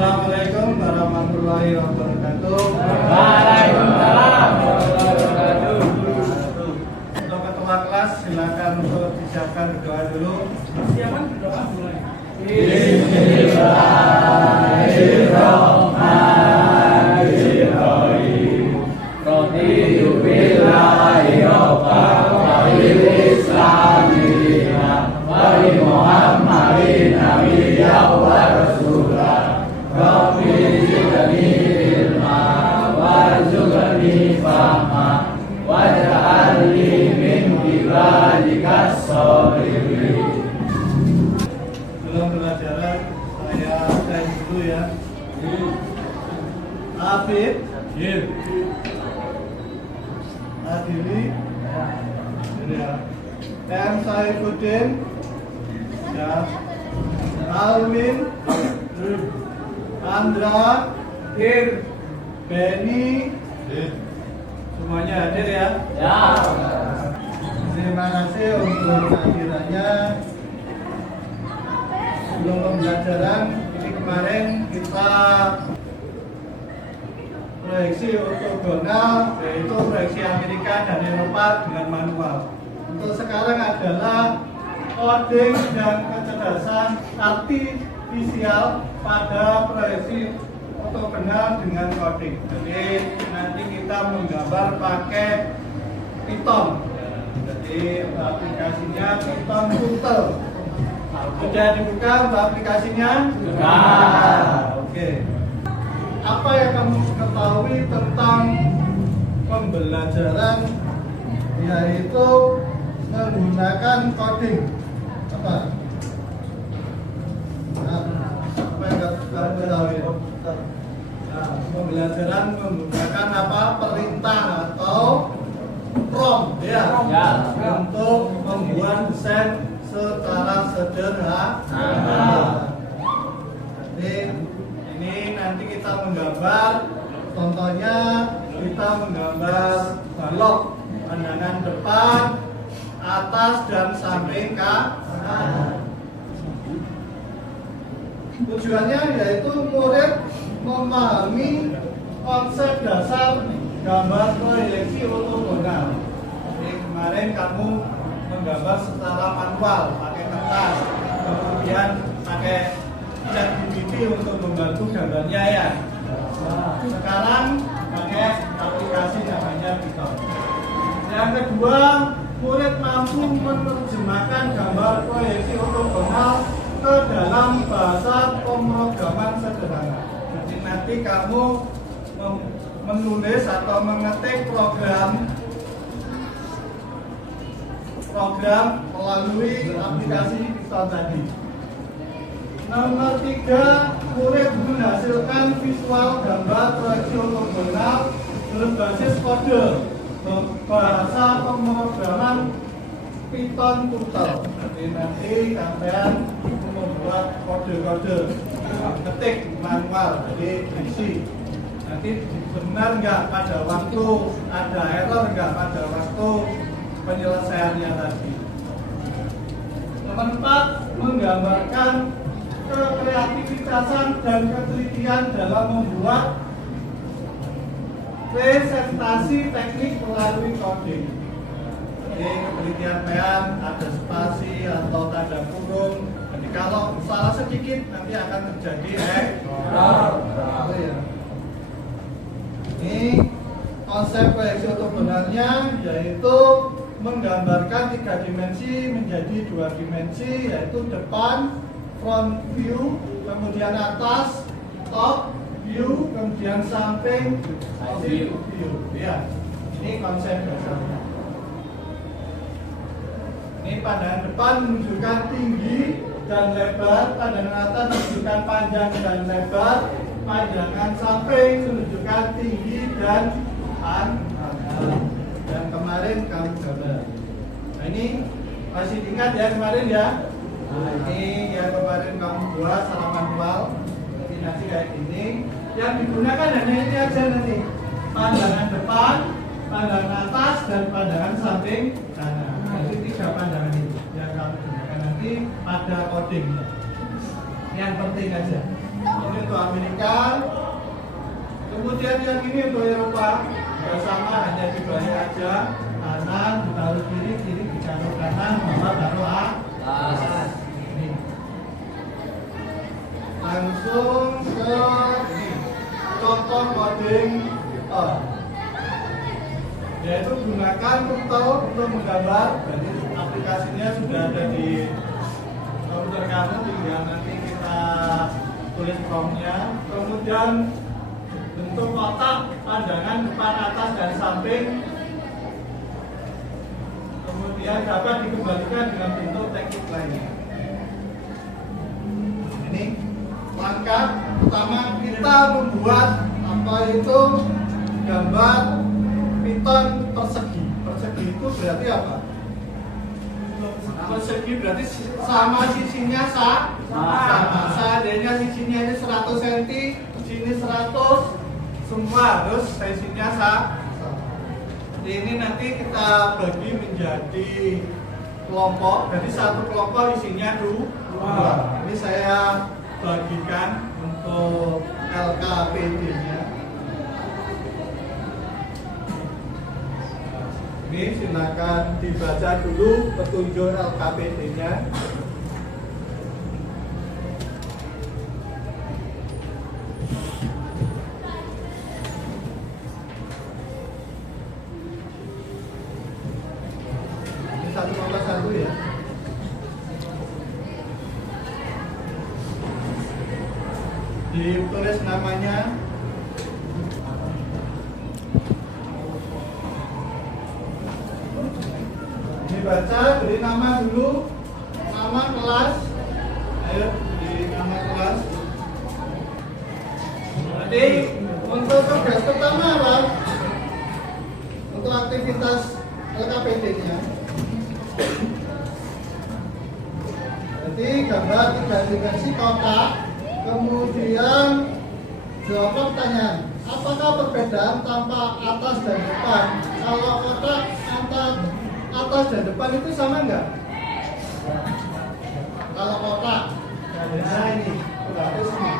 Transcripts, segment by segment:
Assalamualaikum warahmatullahi wabarakatuh. Waalaikumsalam warahmatullahi wabarakatuh. Untuk ketua kelas silakan untuk disiapkan berdoa dulu. Siapkan berdoa mulai. Bismillahirrahmanirrahim. Raditu billahi rabban wa bil islami dinan wa bi Muhammadin nabiyyan wa rasulan. Rabbi zidni ilma warzuqni fahma waj'alni min ibadikas sholihin. Sebelum pelajaran saya tes dulu ya. Afif, Adili, ini ya. M. Saifuddin, ya. Almin, Andra, Benny, semuanya hadir ya. Ya. Terima kasih untuk kehadirannya. Sebelum pembelajaran ini kemarin kita proyeksi ortogonal, yaitu proyeksi Amerika dan Eropa dengan manual. Untuk sekarang adalah coding dan kecerdasan artifisial pada proyeksi ortogonal dengan coding. Jadi nanti kita menggambar pakai Python. Jadi aplikasinya Python Tutor. Sudah dibuka untuk aplikasinya? Sudah. Oke. Apa yang kamu ketahui tentang pembelajaran yaitu menggunakan coding? Apa? Apa yang kamu ketahui? Nah, pembelajaran menggunakan apa? Perintah atau prompt ya? Ya. Untuk membuat desain secara sederhana. Jadi ini nanti kita menggambar, contohnya kita menggambar balok, pandangan depan, atas dan samping kanan. Tujuannya yaitu murid memahami konsep dasar gambar proyeksi ortogonal. Jadi kemarin kamu menggambar secara manual pakai kertas, kemudian pakai ChatGPT untuk membantu gambarnya ya. Sekarang pakai aplikasi namanya Python. Yang kedua, murid mampu menerjemahkan gambar proyeksi ortogonal ke dalam bahasa pemrograman sederhana. Jadi nanti kamu menulis atau mengetik program melalui aplikasi Python tadi. Nomor 3, murid menghasilkan visual gambar proyeksi ortogonal berbasis kode bahasa pemrograman Python Tutor. Jadi nanti kalian membuat kode-kode ketik manual, jadi diksi. Nanti benar nggak pada waktu, ada error nggak pada waktu penyelesaiannya tadi. Nomor 4, menggambarkan kreativitasan dan ketelitian dalam membuat presentasi teknik melalui coding. Jadi ketelitian kalian ada spasi atau tanda kurung. Jadi kalau salah sedikit nanti akan terjadi error. Ini konsep proyeksi ortogonalnya yaitu menggambarkan 3 dimensi menjadi 2 dimensi, yaitu depan front view, kemudian atas top view, kemudian samping side view. Ya, ini konsep dasarnya. Ini pandangan depan menunjukkan tinggi dan lebar, pandangan atas menunjukkan panjang dan lebar, pandangan samping menunjukkan tinggi dan panjang. Dan kemarin kamu gambar. Nah ini masih ingat ya kemarin ya. Nah ini yang kemarin kamu buat secara manual. Jadi nanti kayak gini. Yang digunakan hanya ini aja nanti. Pandangan depan, pandangan atas dan pandangan samping kanan. Jadi 3 pandangan itu yang kamu gunakan nanti pada codingnya. Yang penting aja. Ya. Ini untuk Amerika. Kemudian yang ini untuk Eropa. Ya sama, hanya dibalik aja. Kanan ditaruh kiri, kiri ditaruh kanan, bawah taruh atas. Ini. Langsung ke ini. Contoh coding on. Yaitu gunakan tutor untuk menggambar. Jadi aplikasinya sudah ada di komputer kamu, tinggal nanti kita tulis promptnya. Kemudian bentuk kotak, pandangan depan, atas, dan samping. Kemudian dapat dikembalikan dengan bentuk teknik lainnya. Ini langkah pertama, kita membuat apa itu gambar piton persegi. Persegi itu berarti apa? Persegi berarti sama sisinya sama. Seandainya sisinya ini 100 cm, sini 100, semua harus sisinya sama. Ini nanti kita bagi menjadi kelompok. Jadi satu kelompok isinya dua. Ini saya bagikan untuk LKPD-nya. Ini silakan dibaca dulu petunjuk LKPD-nya. Ini 1,1 ya. Ditulis namanya. Dibaca, beri nama dulu, nama kelas. Ayo, beri nama kelas. Jadi untuk tugas pertama apa? Untuk aktivitas LKPD-nya. Jadi gambar tiga dimensi kotak. Kemudian jawab pertanyaan, apakah perbedaan tanpa atas dan depan? Kalau kotak antara atas dan depan itu sama enggak? Kalau kotak, nah ini, berarti sini.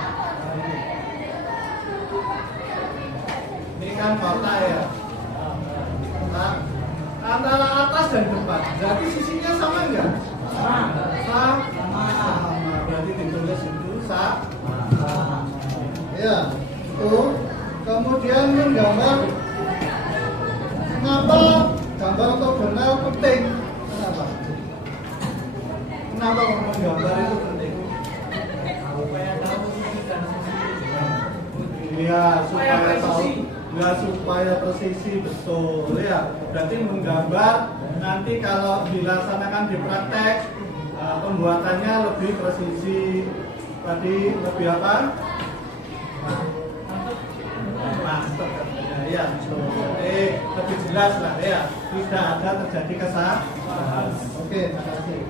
Ini kan kotak ya. Nah, antara atas dan depan, berarti sisinya sama enggak? Sama. Berarti ditulis itu sama. Ya, itu. Kemudian menggambar. Kenapa gambar ortogonal penting? Kenapa? Kenapa menggambar itu penting? Supaya tahu sisi dan sisi. Iya, supaya tahu. Ya, supaya presisi, betul ya. Berarti menggambar nanti kalau dilaksanakan di praktek, pembuatannya lebih presisi. Tadi lebih apa? Mantap. Ya, lebih jelas lah ya. Tidak ada terjadi kesalahan. Oke, terima kasih.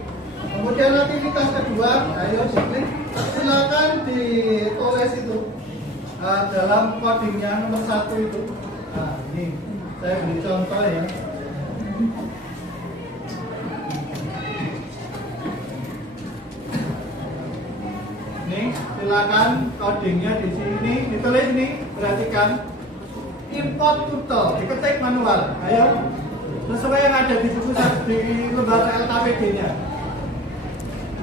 Kemudian aktivitas kedua, ayo diklik. Silakan ditulis itu dalam codingnya nomor 1 itu. Nah, ini saya beri contoh ya. Nih, silakan codingnya di sini ditulis ini, perhatikan. Import tutor, diketik manual. Ayo, sesuai yang ada di buku di lembar LKPD-nya.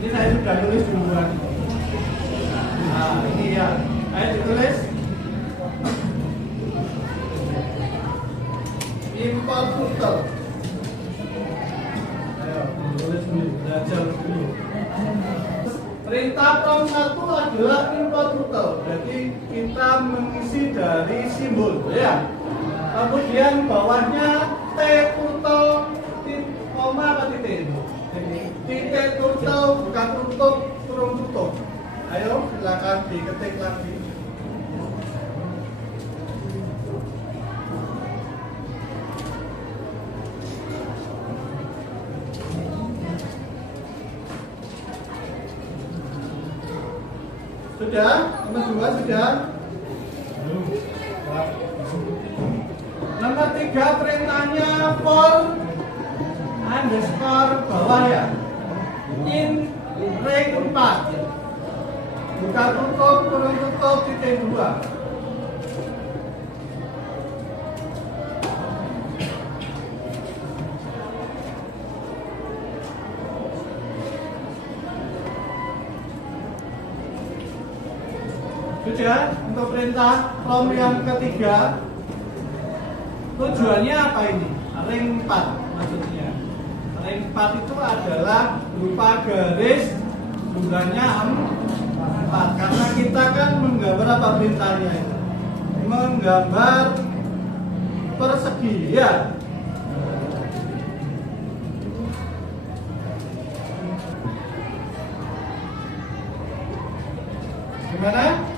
Ini saya sudah tulis duluan. Nah, ini ya. Ayo ditulis. Import tutor. Ayo, tulis dulu, belajar dulu. Perintah prompt 1 adalah import tutor. Jadi kita mengisi dari simbol, ya. Kemudian bawahnya T tutor, koma apa titik? Titik tutor, bukan tutup, kurung tutup. Ayo, silakan diketik lagi. Sudah? Nomor 2 sudah? Nomor 3 perintahnya for underscore bawah ya. In rank 4. buka tutup, kurung tutup, titik 2. Sudah, untuk perintah from yang ketiga, tujuannya apa ini? Ring 4 maksudnya. Ring 4 itu adalah berupa garis jumlahnya 4. Karena kita kan menggambar apa perintahnya itu? Menggambar persegi, ya. Gimana?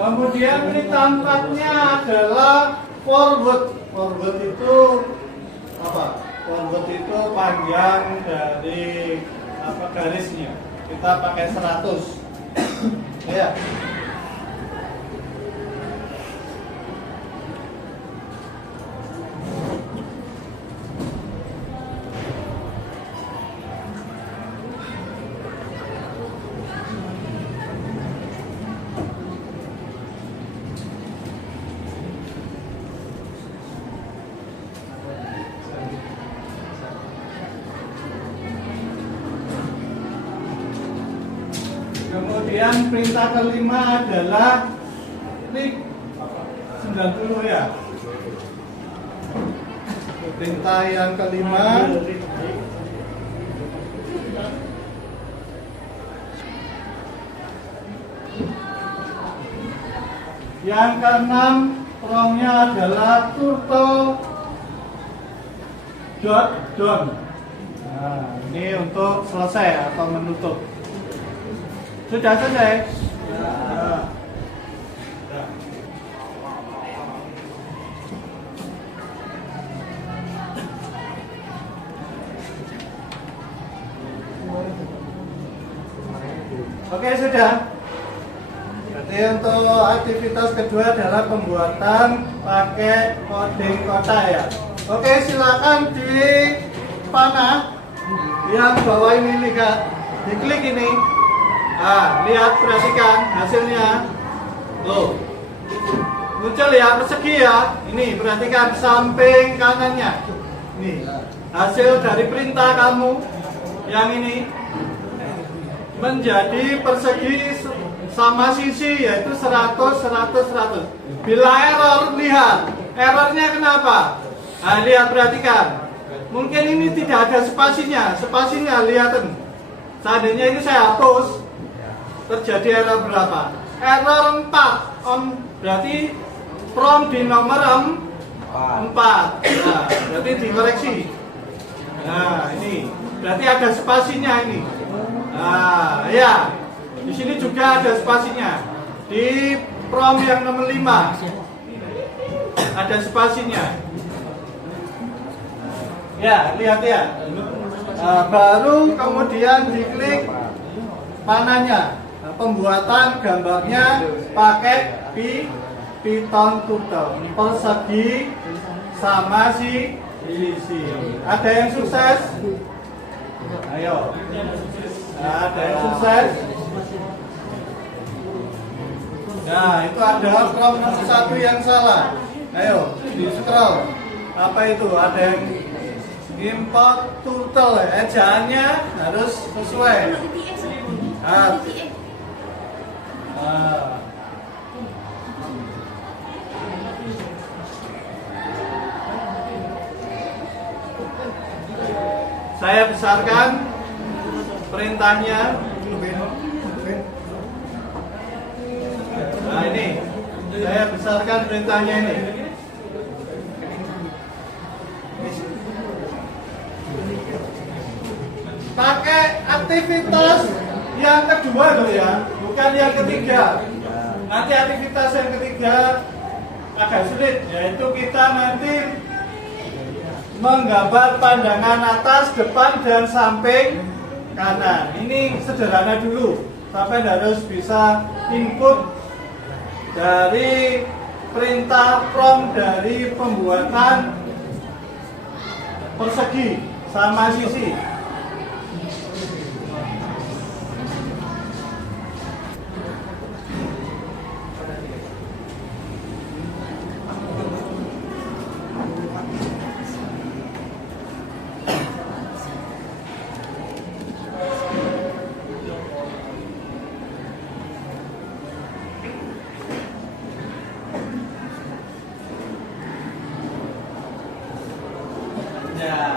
Kemudian ini tampaknya adalah forward. Forward itu apa? Forward itu panjang dari apa garisnya. Kita pakai 100. Ya. Kemudian perintah kelima adalah klik 90 ya. Perintah yang kelima yang keenam promnya adalah turtle dot down. Nah, ini untuk selesai atau menutup. Sudah selesai. Nah. Oke, sudah. Jadi untuk aktivitas kedua adalah pembuatan pakai coding kotak ya. Oke, silakan di panah yang bawah ini lihat, diklik ini. Nah, lihat, perhatikan hasilnya. Loh, muncul ya, persegi ya. Ini, perhatikan samping kanannya. Ini, hasil dari perintah kamu yang ini menjadi persegi sama sisi, yaitu 100, 100, 100. Bila error, lihat. Errornya kenapa? Nah, lihat, perhatikan. Mungkin ini tidak ada spasinya. Spasinya, lihatin. Seandainya ini saya hapus, terjadi error berapa? Error 4. Berarti from di nomor 4. Nah, berarti dikoreksi. Nah, ini berarti ada spasinya ini. Nah, ya. Di sini juga ada spasinya. Di from yang nomor 5 ada spasinya. Ya, lihat ya. Nah, baru kemudian diklik panahnya. Nah, pembuatan gambarnya pakai Python Turtle, persegi sama sisi. Ada yang sukses? Ayo. Nah, ada yang sukses? Nah, itu ada from nomor 1 yang salah. Ayo, di scroll. Apa itu? Ada yang import turtle, ejaannya harus sesuai. Saya besarkan perintahnya. Nah, ini saya besarkan perintahnya ini. pakai aktivitas yang kedua loh ya, bukan yang ketiga. Nanti aktivitas yang ketiga agak sulit, yaitu kita nanti menggambar pandangan atas, depan, dan samping kanan. Ini sederhana dulu, sampai harus bisa input dari perintah prompt dari pembuatan persegi sama sisi. Ya.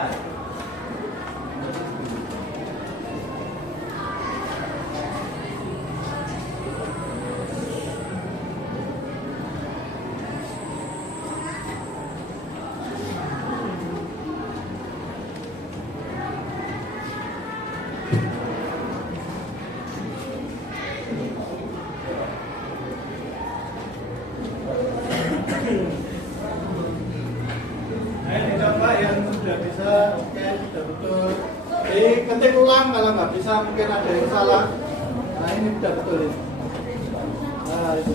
Yang sudah bisa, oke, sudah betul. Ketik ulang kalau nggak bisa, mungkin ada yang salah. Nah ini sudah betul ini. Nah itu.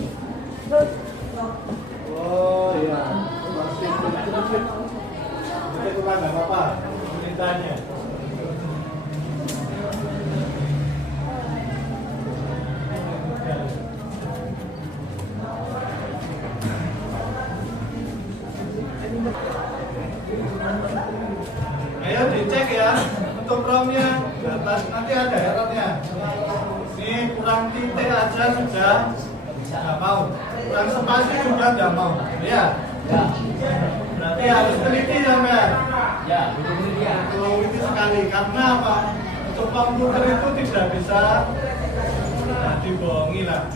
Oh iya, masih ketik ulang nggak apa-apa. Perintahnya. Ayo dicek ya untuk promnya di atas, nanti ada errornya. Ini kurang titik aja sudah nggak mau, kurang spasi juga nggak mau. Ya. Berarti harus teliti sampai. Ya, betul ya. Itu sekali karena apa? Untuk komputer itu tidak bisa dibohongi lah.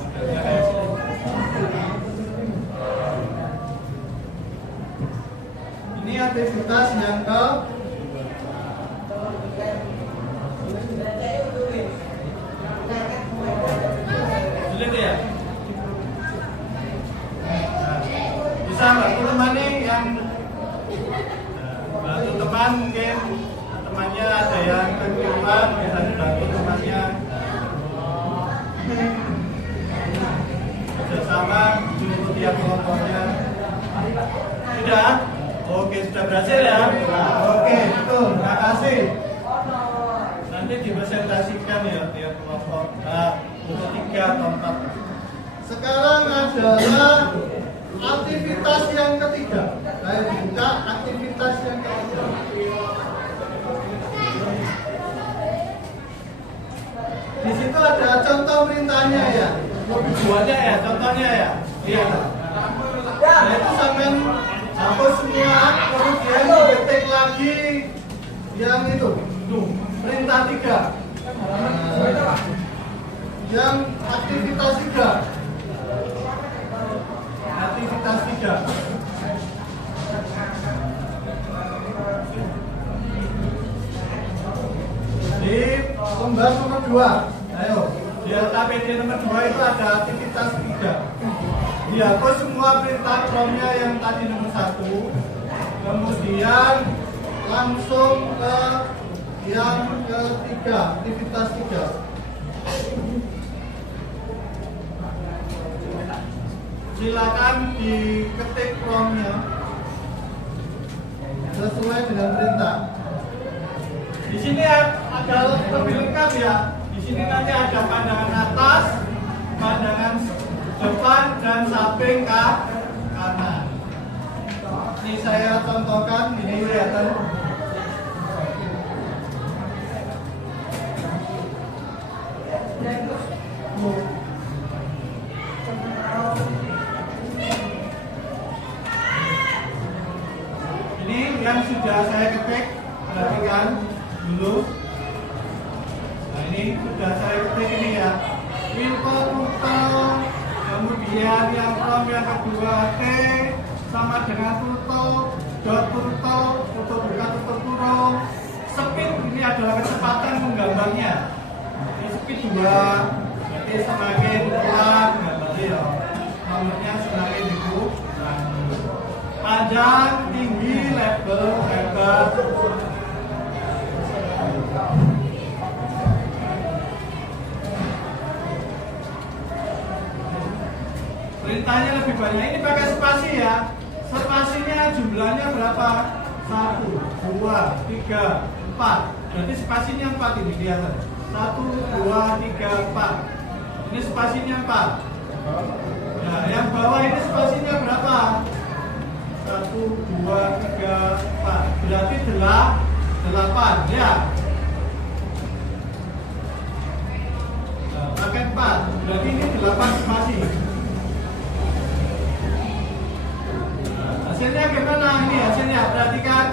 Ini aktivitas yang ke sulit ya. Nah, bisa bantu teman nih yang bantu teman, mungkin temannya ada yang kekeliruan, bisa dibantu temannya. Bersama jemput yang kelompoknya. Sudah? Oke, sudah berhasil ya? Oke, betul. Terima kasih. Nanti dipresentasikan ya tiap kelompok. Nah, untuk 3 atau 4. Sekarang adalah aktivitas yang ketiga. Saya buka aktivitas yang ketiga. Di situ ada contoh perintahnya ya. Tujuannya ya, contohnya ya. Iya. Nah, itu sampai hapus semua, kemudian diketik lagi yang itu. Tuh, perintah 3. Yang aktivitas 3. Aktivitas 3. Di lembar nomor 2. Ayo, di LKPD nomor 2 itu ada aktivitas 3. Dihapus semua perintah promnya yang tadi nomor 1. Kemudian langsung ke yang ketiga, aktivitas 3. Silakan diketik promnya sesuai dengan perintah. Di sini ada lebih lengkap ya. Di sini nanti ada pandangan atas, pandangan depan, dan samping ke kanan. Ini saya contohkan, ini kelihatan. Ini yang sudah saya ketik, perhatikan dulu. Nah ini sudah saya ketik ini ya. Info total, kemudian yang prompt yang kedua T sama dengan total, dot total, tutup buka tutup kurung. Speed ini adalah kecepatan menggambar dua, berarti semakin pelan, nggak berarti ya. Nomornya semakin dikurangi. Panjang, tinggi, lebar, lebar. Perintahnya lebih banyak. Ini pakai spasi ya. Spasinya jumlahnya berapa? 1, 2, 3, 4. Berarti spasinya 4 ini kelihatan. 1, 2, 3, 4. Ini spasinya 4. Nah, yang bawah ini spasinya berapa? 1, 2, 3, 4. Berarti 8 ya. Nah, pakai 4. Berarti ini 8 spasi. Hasilnya gimana ini hasilnya? Perhatikan.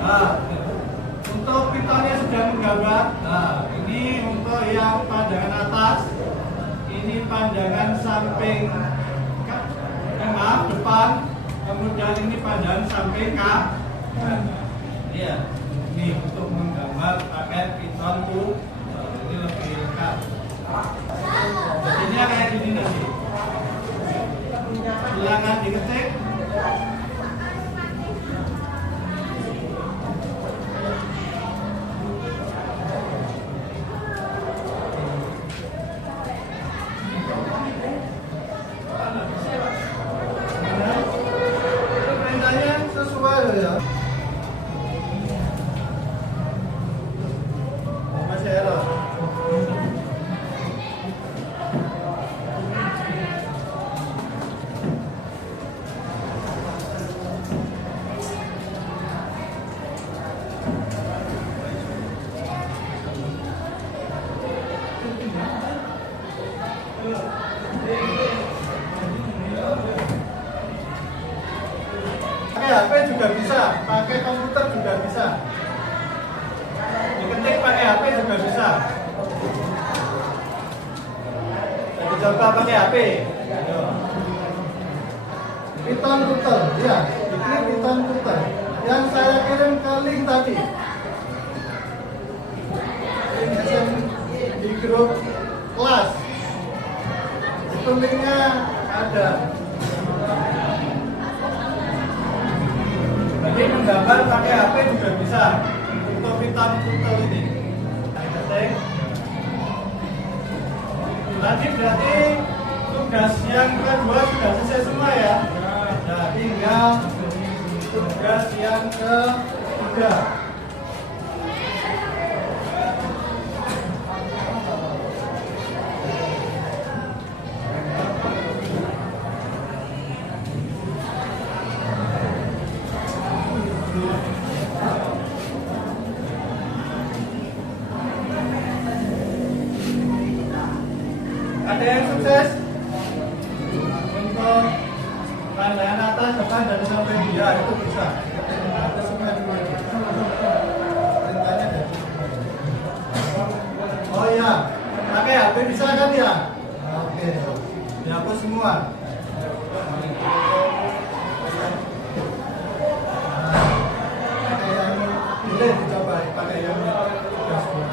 Nah, untuk pitonnya sudah menggambar. Nah, ini untuk yang pandangan atas. Ini pandangan samping depan. Kemudian ini pandangan samping kanan. Iya. Ini untuk menggambar pakai piton tuh. Ini lebih lengkap. Jadinya kayak gini nanti. Silakan diketik. Perintahnya sesuai ya. Masih error. Pakai HP juga bisa, pakai komputer juga bisa. Diketik pakai HP juga bisa. Jadi coba pakai HP. Piton Tutor, ya, ini Piton Tutor. Yang saya kirim ke link tadi. Link di grup kelas. Itu linknya ada. Jadi menggambar pakai HP juga bisa. Untuk Piton Tutor ini. Ketik. Tadi berarti tugas yang kedua sudah selesai semua ya. Nah, tinggal tugas yang ketiga. Ada yang sukses untuk pandangan atas, depan, dan sampai dia itu bisa. Ada semua dulu. Perintahnya dari. Oh iya, pakai HP bisa kan ya? Oke, dihapus semua. Pakai yang boleh dicoba, pakai yang dashboard.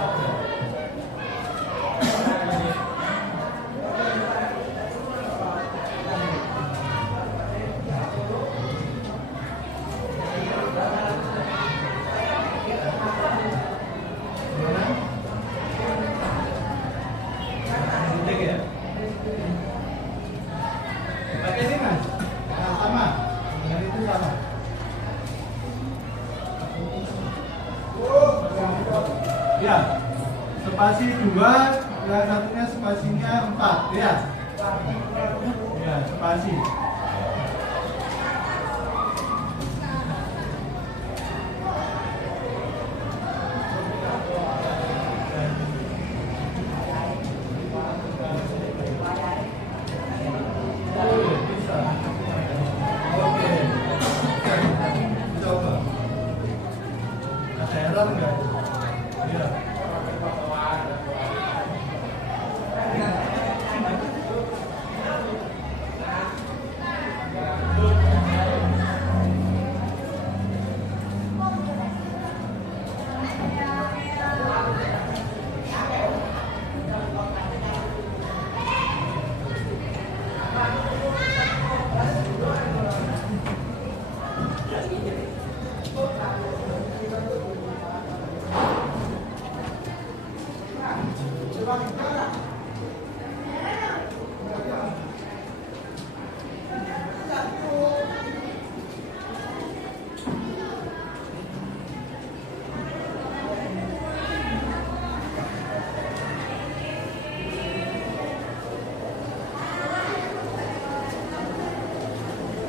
Pakai sini mas, sama, yang itu sama. Ya, spasi 2, yang satunya spasinya 4, ya. Ya, spasi.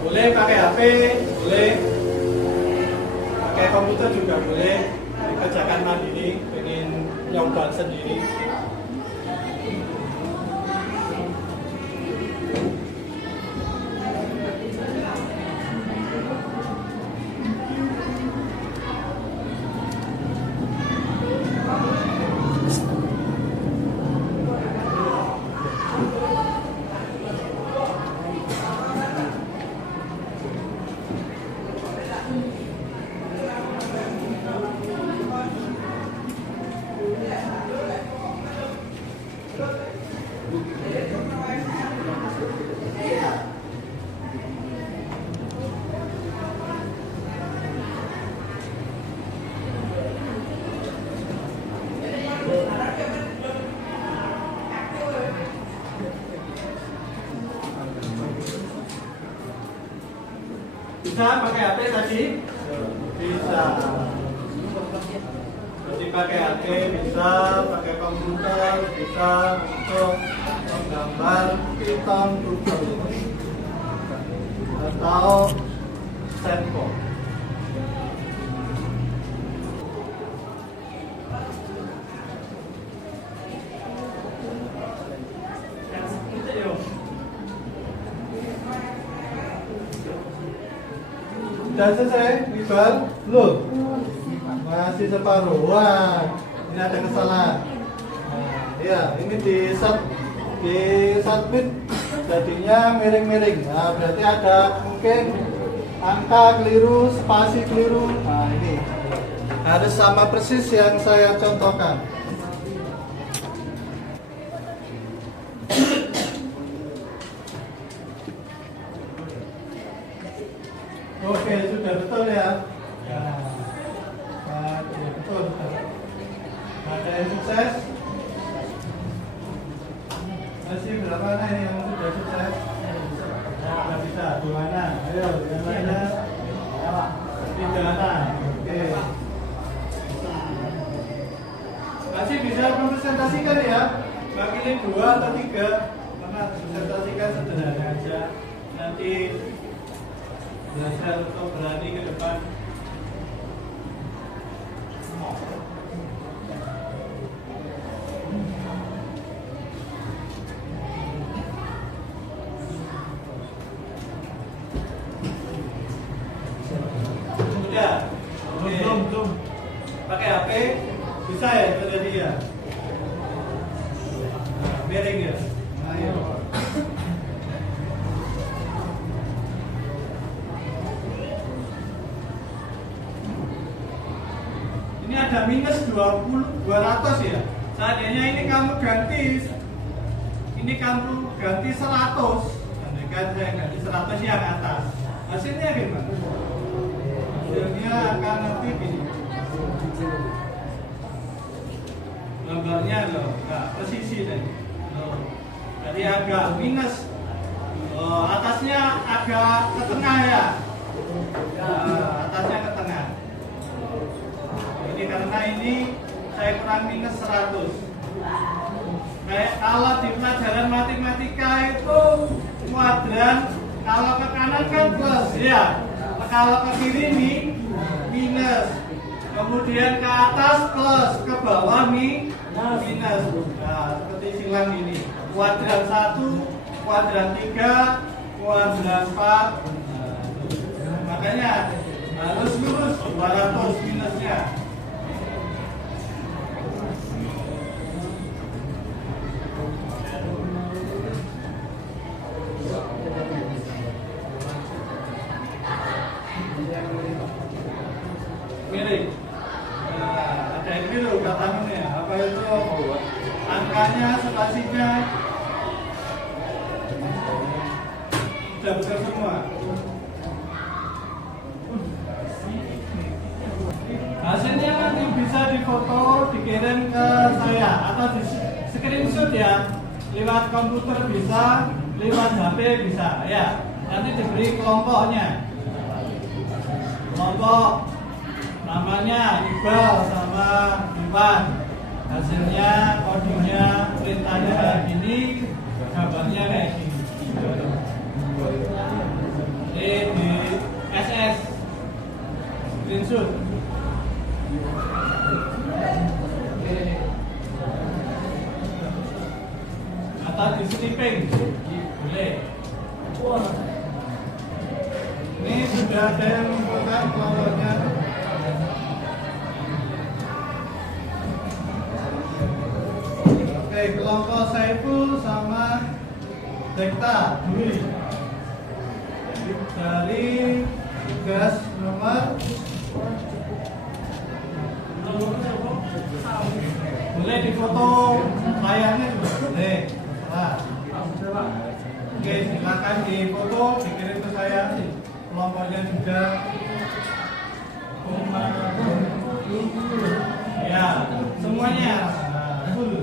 Boleh pakai HP, boleh pakai komputer juga boleh, dikerjakan mandiri, pengen nyoba sendiri. Bisa pakai HP tadi? Bisa. Jadi pakai HP bisa, pakai komputer bisa untuk menggambar hitam putih atau sandbox. Sudah selesai, Iqbal? Belum? Masih separuh. Wah, ini ada kesalahan. Nah, ya, ini di submit jadinya miring-miring. Nah, berarti ada mungkin angka keliru, spasi keliru. Nah, ini harus sama persis yang saya contohkan. Oke, sudah betul ya? Ya. Betul. Ada yang sukses? Masih berapa nah ini yang sudah sukses? Sudah bisa. Di mana? Ayo, yang mana? Di mana? Oke. Masih bisa mempresentasikan ya? Bagi 2 atau 3. Karena presentasikan sederhana aja. Nanti belajar untuk berani ke depan. Udah. Belum. Pakai HP bisa ya terjadi ya? Nah, miring ya. Ayo. Ini ada minus 200 ya. Seandainya ini kamu ganti 100. Andaikan saya ganti 100 yang atas. Hasilnya gimana? Hasilnya akan nanti gini. Gambarnya loh, enggak presisi tadi. Jadi agak minus. Atasnya agak ke tengah ya. Atasnya ke tengah. Ini karena ini saya kurang minus 100. Kayak kalau di pelajaran matematika itu kuadran, kalau ke kanan kan plus ya, kalau ke kiri ini minus, kemudian ke atas plus, ke bawah minus. Nah, seperti silang ini, kuadran 1, kuadran 3, kuadran 4. Makanya harus lurus 200 minusnya. Miring. Ada yang biru katanya. Apa itu? Angkanya, spasinya sudah betul semua. difoto, dikirim ke saya atau di screenshot ya, lewat komputer bisa, lewat HP bisa ya. Nanti diberi kelompoknya, kelompok namanya Iqbal sama Iwan, hasilnya kodenya perintahnya kayak gini, gambarnya kayak gini. Ini di SS screenshot. Atau di snipping boleh. Ini sudah ada yang mengumpulkan kelompoknya. Oke, kelompok Saiful sama Dekta Dwi dari tugas nomor boleh difoto layarnya juga boleh. Nah, oke, silakan difoto, dikirim ke saya. Kelompoknya juga ya, semuanya full.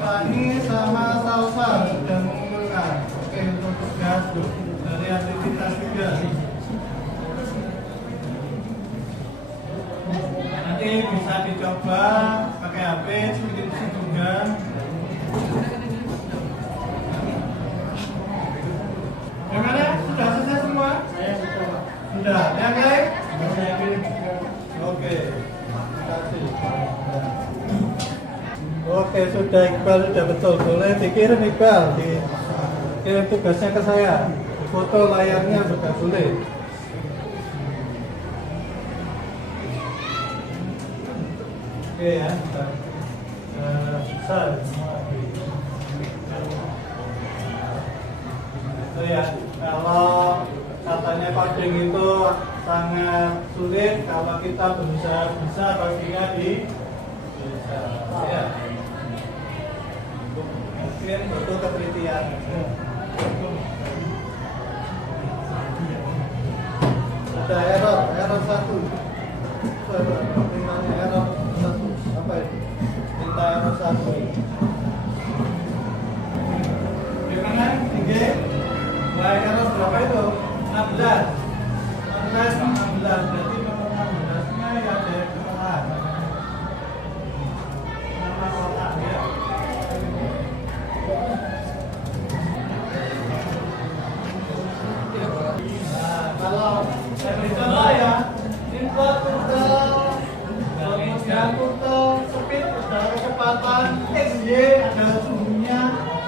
Fani sama Salsa sudah mengumpulkan. Oke, untuk tugas dari aktivitas juga. Nanti bisa dicoba pakai HP, sedikit juga. Bagaimana? Sudah selesai semua? Saya sudah, Pak. Sudah. Yang lain? Saya kirim juga. Oke. Terima kasih. Oke, sudah Iqbal, sudah betul. Boleh dikirim Iqbal, dikirim tugasnya ke saya. Foto layarnya sudah boleh. Oke ya, sudah besar semua. Itu ya, kalau katanya coding itu sangat sulit, kalau kita berusaha bisa pastinya bisa. Ya. Mungkin butuh ketelitian. Ada error 1. Perintahnya error 1. Apa itu? Perintah error 1. Gimana? Tinggi? Mulai error berapa itu? 16. 16 sama 16. Berarti nomor 16-nya ya ada kesalahan. Nama kotak ya. Nah, kalau saya beri contoh ya, input rute, kemudian rute speed, ada kecepatan x, y, ada suhunya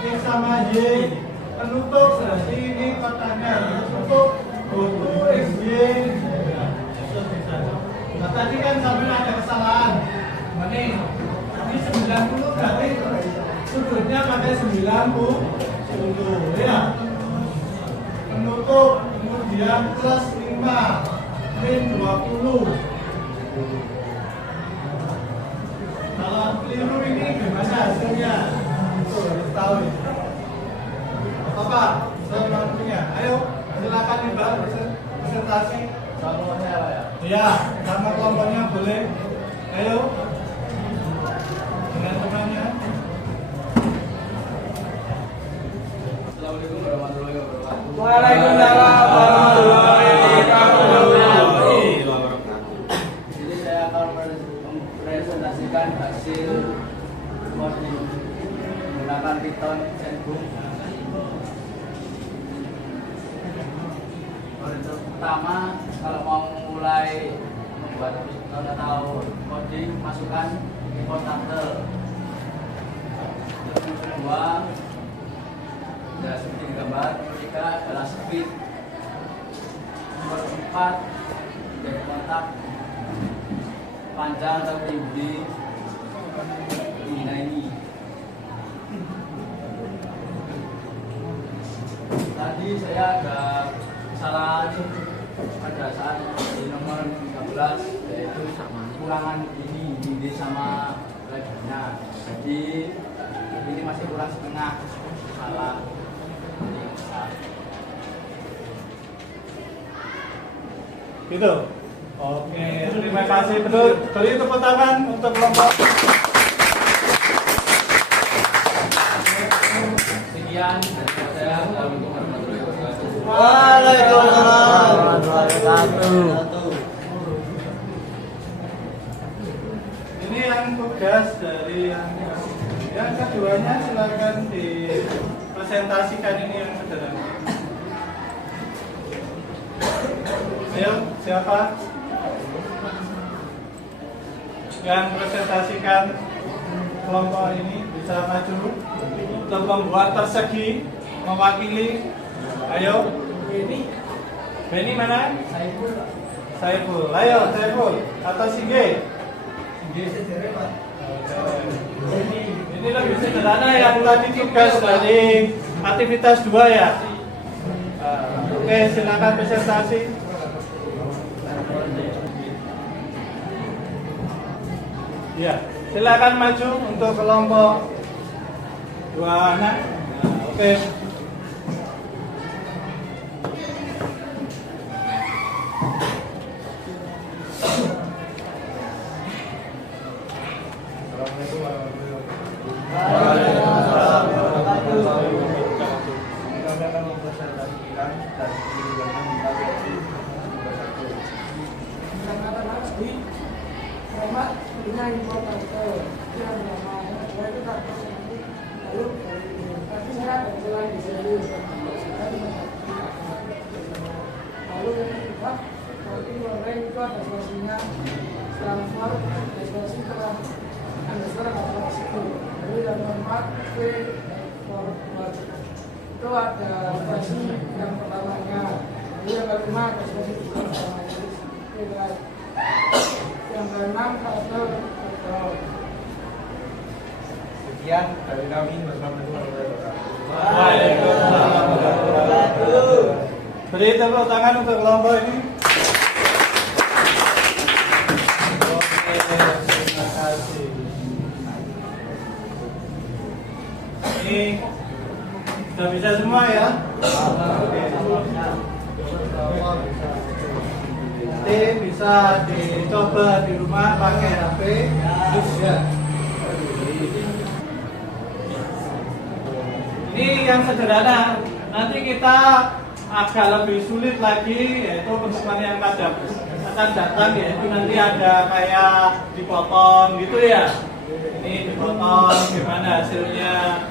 x sama y, penutup berarti ini kotaknya penutup butuh x, y. Itu bisa. Nah tadi kan sampai ada kesalahan. Ini 90 berarti sudutnya pakai 90 ya. Penutup kemudian plus 5 min 20. Kalau keliru ini gimana hasilnya? Itu harus tahu ini. Apa? Semuanya. Ayo silakan Iqbal presentasi. Kelompoknya apa ya? Ya, sama kelompoknya boleh. Ayo. Dengan temannya. Assalamualaikum warahmatullahi wabarakatuh. Waalaikumsalam warahmatullahi Jadi saya akan mempresentasikan hasil coding menggunakan Python Zenbook. Pertama, kalau mau mulai membuat Python atau coding, masukkan import turtle. Terus yang kedua, sudah seperti gambar. Ketiga adalah speed. Nomor 4 dari kontak panjang atau tinggi ini. Tadi saya ada kesalahan pada saat di nomor 13, yaitu kurangan ini sama lebarnya. Jadi ini masih kurang setengah, salah. Gitu. Oke, terima kasih. Beri tepuk tangan untuk kelompok. Sekian dari saya. Assalamualaikum warahmatullahi wabarakatuh. Waalaikumsalam warahmatullahi wabarakatuh. Ini yang tugas dari yang keduanya silakan dipresentasikan ini yang sederhana. Ayo, siapa? Yang presentasikan kelompok ini bisa maju untuk membuat persegi mewakili. Ayo, Beni mana? Saiful. Ayo, Saiful atau Singgih? Ini lebih sederhana yang tadi tugas dari aktivitas 2 ya. Oke, silakan presentasi. Ya, silakan maju untuk kelompok 2 anak. Oke. Waalaikumsalam warahmatullahi wabarakatuh. Kami akan mempresentasikan dan menunjukkan materi bersatu. Itu ada versi yang pertamanya, yang kelima versi yang keenam atau Sekian dari kami. Wassalamualaikum warahmatullahi wabarakatuh. Waalaikumsalam warahmatullahi wabarakatuh. Beri tepuk tangan untuk kelompok ini. Oke, terima kasih. Ini sudah bisa semua ya? Oke. Nanti bisa dicoba di rumah pakai HP. Terus ya. Ini yang sederhana. Nanti kita agak lebih sulit lagi, yaitu teman-teman yang akan datang, yaitu nanti ada kayak dipotong gitu ya. Ini dipotong gimana hasilnya.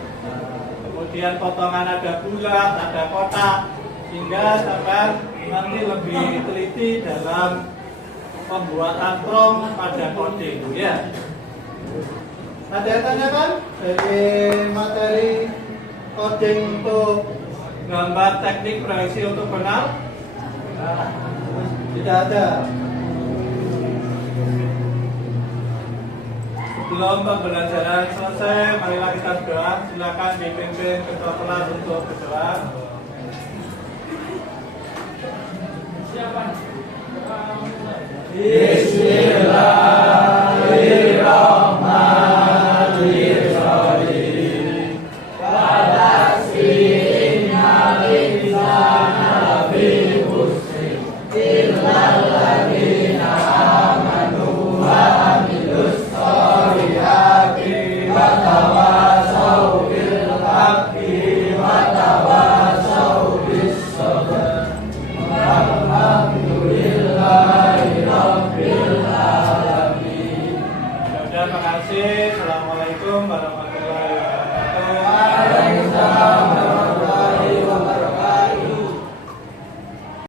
Kemudian potongan ada bulat, ada kotak, sehingga sampai nanti lebih teliti dalam pembuatan prompt pada coding ya. Ada yang tanyakan dari materi coding untuk gambar teknik proyeksi ortogonal? Tidak ada. Sebelum pembelajaran selesai, marilah kita berdoa. Silakan dipimpin ketua kelas untuk berdoa. Bismillahirrahmanirrahim. Terima kasih. Assalamualaikum warahmatullahi wabarakatuh. Waalaikumsalam.